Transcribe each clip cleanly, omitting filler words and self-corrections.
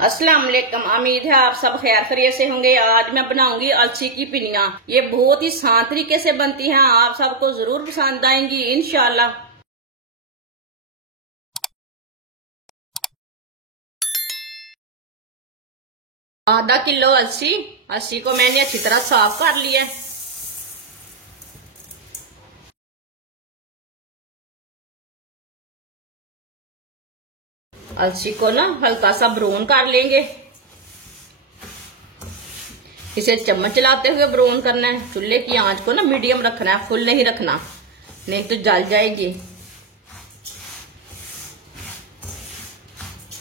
अस्सलाम वालेकुम। उम्मीद है आप सब खैर खैरियत से होंगे। आज मैं बनाऊंगी अलसी की पिनिया। ये बहुत ही आसान तरीके से बनती हैं, आप सबको जरूर पसंद आएंगी इंशाल्लाह। आधा किलो अलसी को मैंने अच्छी तरह साफ कर लिया। अलसी को ना हल्का सा ब्राउन कर लेंगे। इसे चम्मच चलाते हुए ब्राउन करना है। चूल्हे की आंच को ना मीडियम रखना है, फुल नहीं रखना, नहीं तो जल जाएगी।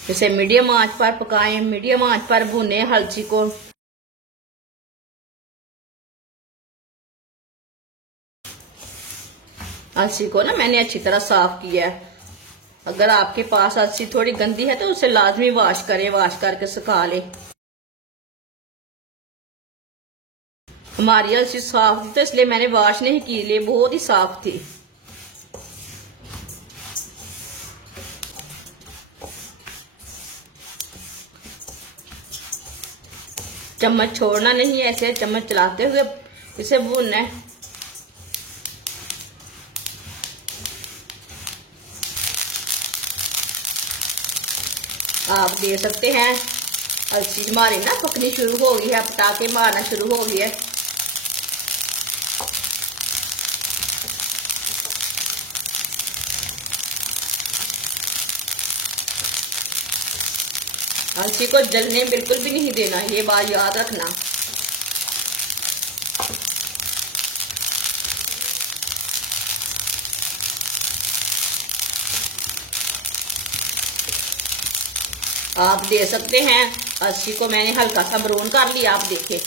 इसे मीडियम आंच पर पकाएं, मीडियम आंच पर भूने अलसी को। अलसी को ना मैंने अच्छी तरह साफ किया है। अगर आपके पास अलसी थोड़ी गंदी है तो उसे लाजमी वॉश करें, वॉश करके सुखा लें। हमारी अलसी साफ थी तो इसलिए मैंने वॉश नहीं की, लिए बहुत ही साफ थी। चम्मच छोड़ना नहीं है, ऐसे चम्मच चलाते हुए इसे भूनना है। आप देख सकते हैं अलसी हमारी ना पकनी शुरू हो गई है, पटाखे मारना शुरू हो गई है। अलसी को जलने बिल्कुल भी नहीं देना, ये बात याद रखना। आप दे सकते हैं अलसी को मैंने हल्का सा ब्राउन कर लिया। आप देखें,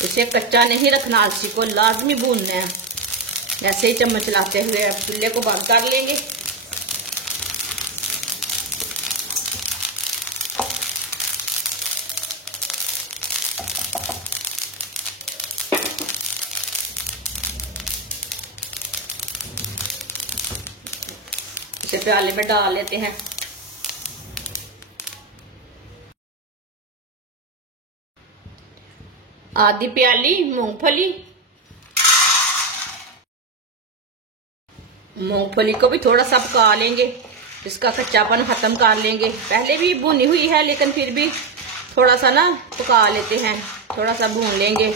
इसे कच्चा नहीं रखना, अलसी को लाजमी भूनना है। ऐसे ही चम्मच चलाते हुए अब चूल्हे को बंद कर लेंगे। इसे प्याले में डाल लेते हैं। आधी प्याली मूंगफली को भी थोड़ा सा पका लेंगे, इसका कच्चापन खत्म कर लेंगे। पहले भी भुनी हुई है लेकिन फिर भी थोड़ा सा ना पका लेते हैं, थोड़ा सा भून लेंगे।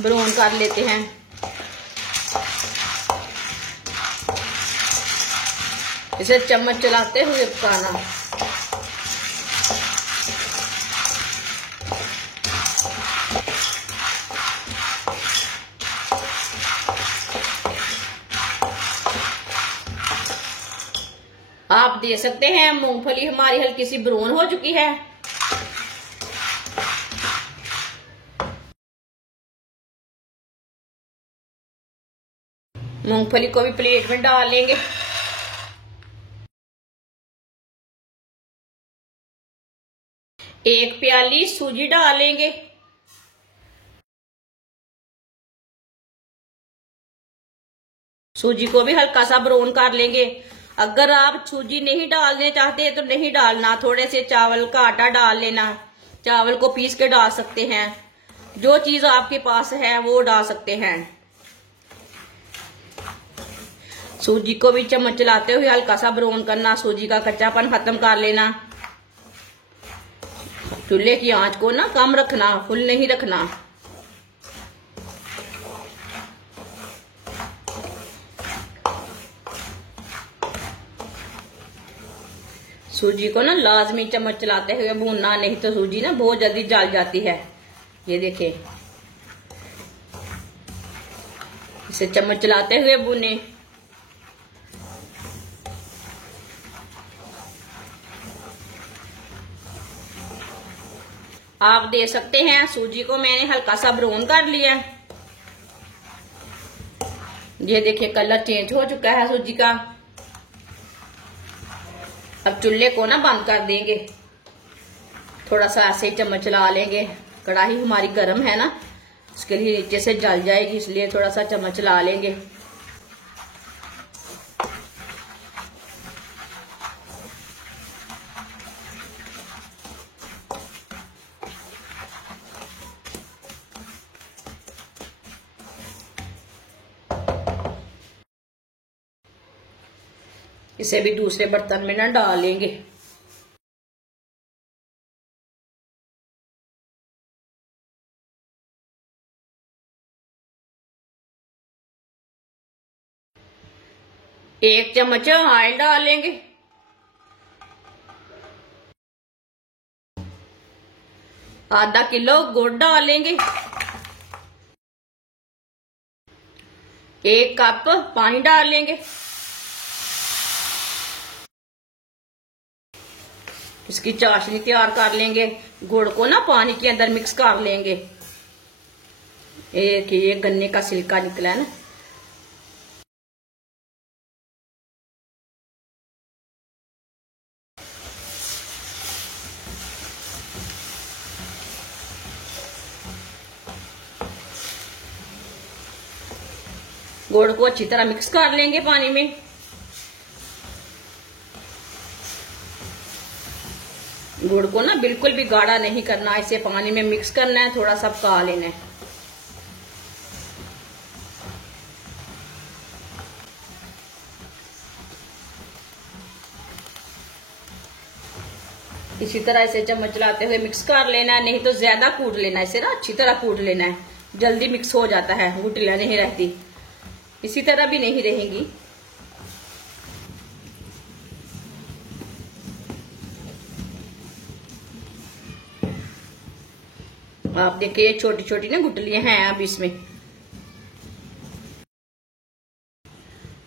ब्राउन कर लेते हैं। इसे चम्मच चलाते हुए पकाना। आप दे सकते हैं मूंगफली हमारी हल्की सी ब्राउन हो चुकी है। मूंगफली को भी प्लेट में डाल लेंगे। एक प्याली सूजी डाल लेंगे। सूजी को भी हल्का सा ब्राउन कर लेंगे। अगर आप सूजी नहीं डालने चाहते तो नहीं डालना, थोड़े से चावल का आटा डाल लेना, चावल को पीस के डाल सकते हैं। जो चीज आपके पास है वो डाल सकते हैं। सूजी को भी चम्मच चलाते हुए हल्का सा ब्राउन करना, सूजी का कच्चापन खत्म कर लेना। चूल्हे की आंच को ना कम रखना, फुल नहीं रखना। सूजी को ना लाजमी चम्मच चलाते हुए भूनना, नहीं तो सूजी ना बहुत जल्दी जल जाती है। ये देखें, इसे चम्मच चलाते हुए भूने। आप दे सकते हैं सूजी को मैंने हल्का सा ब्राउन कर लिया। ये देखिए कलर चेंज हो चुका है सूजी का। अब चूल्हे को ना बंद कर देंगे, थोड़ा सा ऐसे ही चम्मच चला लेंगे, कढ़ाई हमारी गर्म है ना, इसके लिए नीचे से जल जाएगी, इसलिए थोड़ा सा चम्मच ला लेंगे। इसे भी दूसरे बर्तन में ना डालेंगे। एक चम्मच ऑयल डालेंगे। आधा किलो गुड़ डालेंगे। 1 कप पानी डालेंगे। इसकी चाशनी तैयार कर लेंगे। गुड़ को ना पानी के अंदर मिक्स कर लेंगे। एक ये गन्ने का छिलका निकला है ना, गुड़ को अच्छी तरह मिक्स कर लेंगे पानी में। गुड़ को ना बिल्कुल भी गाढ़ा नहीं करना, इसे पानी में मिक्स करना है, थोड़ा सा पका लेना है। इसी तरह इसे चम्मच चलाते हुए मिक्स कर लेना है, नहीं तो ज्यादा कूट लेना है इसे ना, अच्छी तरह कूट लेना है, जल्दी मिक्स हो जाता है, गुठलियां नहीं रहती। इसी तरह भी नहीं रहेंगी। आप देखिए छोटी छोटी ना गुठलियां हैं अब इसमें।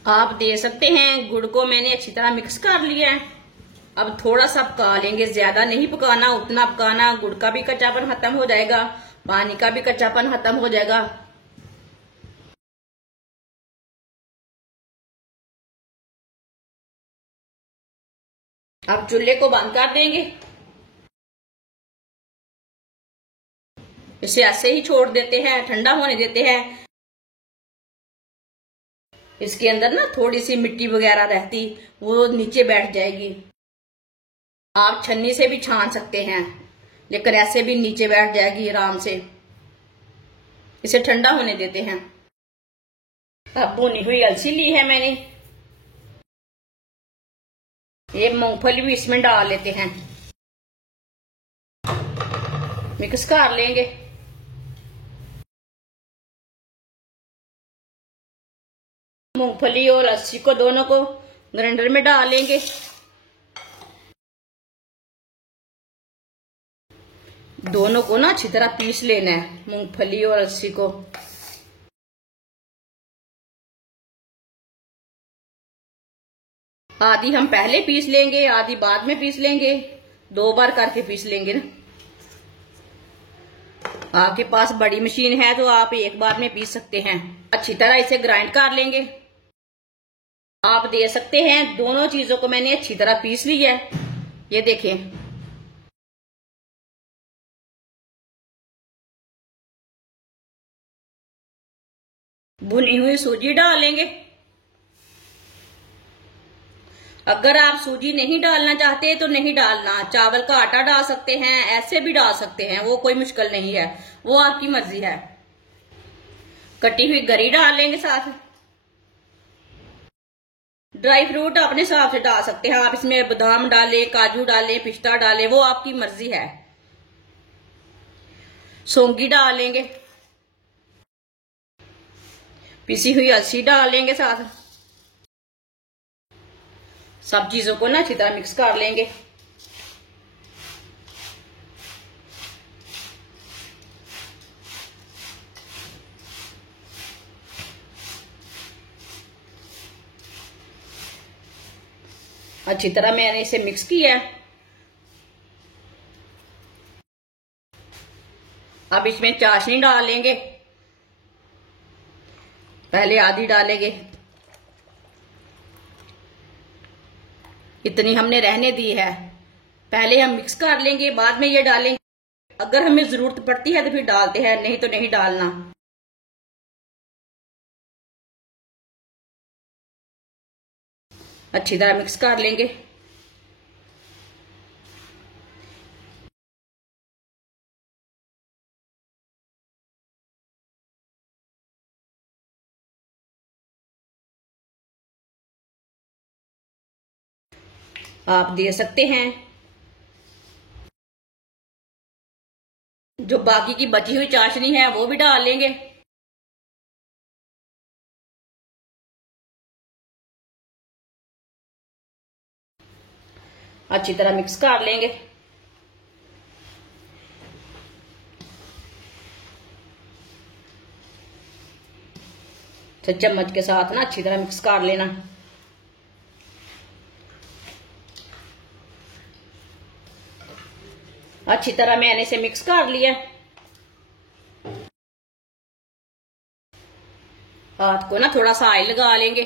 आप दे सकते हैं। गुड़ को मैंने अच्छी तरह मिक्स कर लिया है। अब थोड़ा सा पका लेंगे, ज्यादा नहीं पकाना, उतना पकाना गुड़ का भी कच्चापन खत्म हो जाएगा, पानी का भी कच्चापन खत्म हो जाएगा। अब चूल्हे को बंद कर देंगे। इसे ऐसे ही छोड़ देते हैं, ठंडा होने देते हैं। इसके अंदर ना थोड़ी सी मिट्टी वगैरह रहती, वो नीचे बैठ जाएगी। आप छन्नी से भी छान सकते हैं, लेकिन ऐसे भी नीचे बैठ जाएगी आराम से। इसे ठंडा होने देते हैं। अब भुनी हुई अलसी ली है मैंने, ये मूंगफली भी इसमें डाल लेते हैं, मिक्स कर लेंगे। मूंगफली और अलसी को दोनों को ग्राइंडर में डाल लेंगे। दोनों को ना अच्छी तरह पीस लेना है, मूंगफली और अलसी को। आधी हम पहले पीस लेंगे, आधी बाद में पीस लेंगे, 2 बार करके पीस लेंगे ना। आपके पास बड़ी मशीन है तो आप एक बार में पीस सकते हैं। अच्छी तरह इसे ग्राइंड कर लेंगे। आप दे सकते हैं। दोनों चीजों को मैंने अच्छी तरह पीस लिया है, ये देखें। भुनी हुई सूजी डालेंगे। अगर आप सूजी नहीं डालना चाहते तो नहीं डालना, चावल का आटा डाल सकते हैं, ऐसे भी डाल सकते हैं, वो कोई मुश्किल नहीं है, वो आपकी मर्जी है। कटी हुई गरी डाल लेंगे साथ। ड्राई फ्रूट अपने हिसाब से डाल सकते हैं, आप इसमें बादाम डालें, काजू डालें, पिस्ता डालें, वो आपकी मर्जी है। सौंगी डालेंगे, पिसी हुई अलसी डालेंगे साथ। सब चीजों को ना अच्छी तरह मिक्स कर लेंगे। अच्छी तरह मैंने इसे मिक्स किया है। अब इसमें चाशनी डालेंगे। पहले आधी डालेंगे, इतनी हमने रहने दी है। पहले हम मिक्स कर लेंगे, बाद में ये डालेंगे। अगर हमें जरूरत पड़ती है तो फिर डालते हैं, नहीं तो नहीं डालना। अच्छी तरह मिक्स कर लेंगे। आप दे सकते हैं जो बाकी की बची हुई चाशनी है वो भी डाल लेंगे। अच्छी तरह मिक्स कर लेंगे। तो चम्मच के साथ ना अच्छी तरह मिक्स कर लेना। अच्छी तरह मैंने इसे मिक्स कर लिया। हाथ को ना थोड़ा सा ऑयल लगा लेंगे।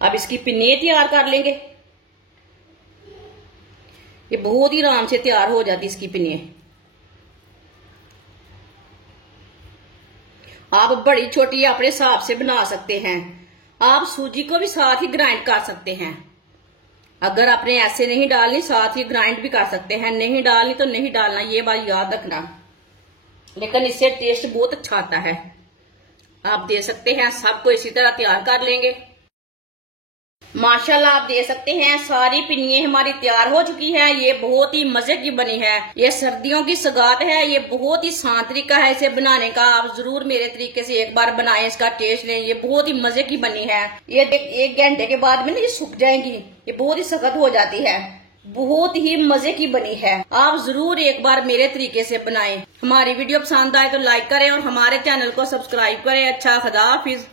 अब इसकी पिन्नी तैयार कर लेंगे। ये बहुत ही आराम से तैयार हो जाती इसकी पिन्नी। आप बड़ी छोटी अपने हिसाब से बना सकते हैं। आप सूजी को भी साथ ही ग्राइंड कर सकते हैं। अगर आपने ऐसे नहीं डालनी साथ ही ग्राइंड भी कर सकते हैं, नहीं डालनी तो नहीं डालना, ये बात याद रखना। लेकिन इससे टेस्ट बहुत अच्छा आता है। आप दे सकते हैं, सबको इसी तरह तैयार कर लेंगे। माशाल्लाह आप दे सकते हैं सारी पिन्नियां हमारी तैयार हो चुकी है। ये बहुत ही मजे की बनी है। ये सर्दियों की सौगात है। ये बहुत ही आसान तरीका है इसे बनाने का। आप जरूर मेरे तरीके से एक बार बनाएं, इसका टेस्ट लें। ये बहुत ही मजे की बनी है। ये 1 घंटे के बाद में ना ये सूख जाएंगी। ये बहुत ही सख्त हो जाती है। बहुत ही मजे की बनी है। आप जरूर एक बार मेरे तरीके से बनाएं। हमारी वीडियो पसंद आए तो लाइक करें और हमारे चैनल को सब्सक्राइब करें। अच्छा, खुदा हाफिज।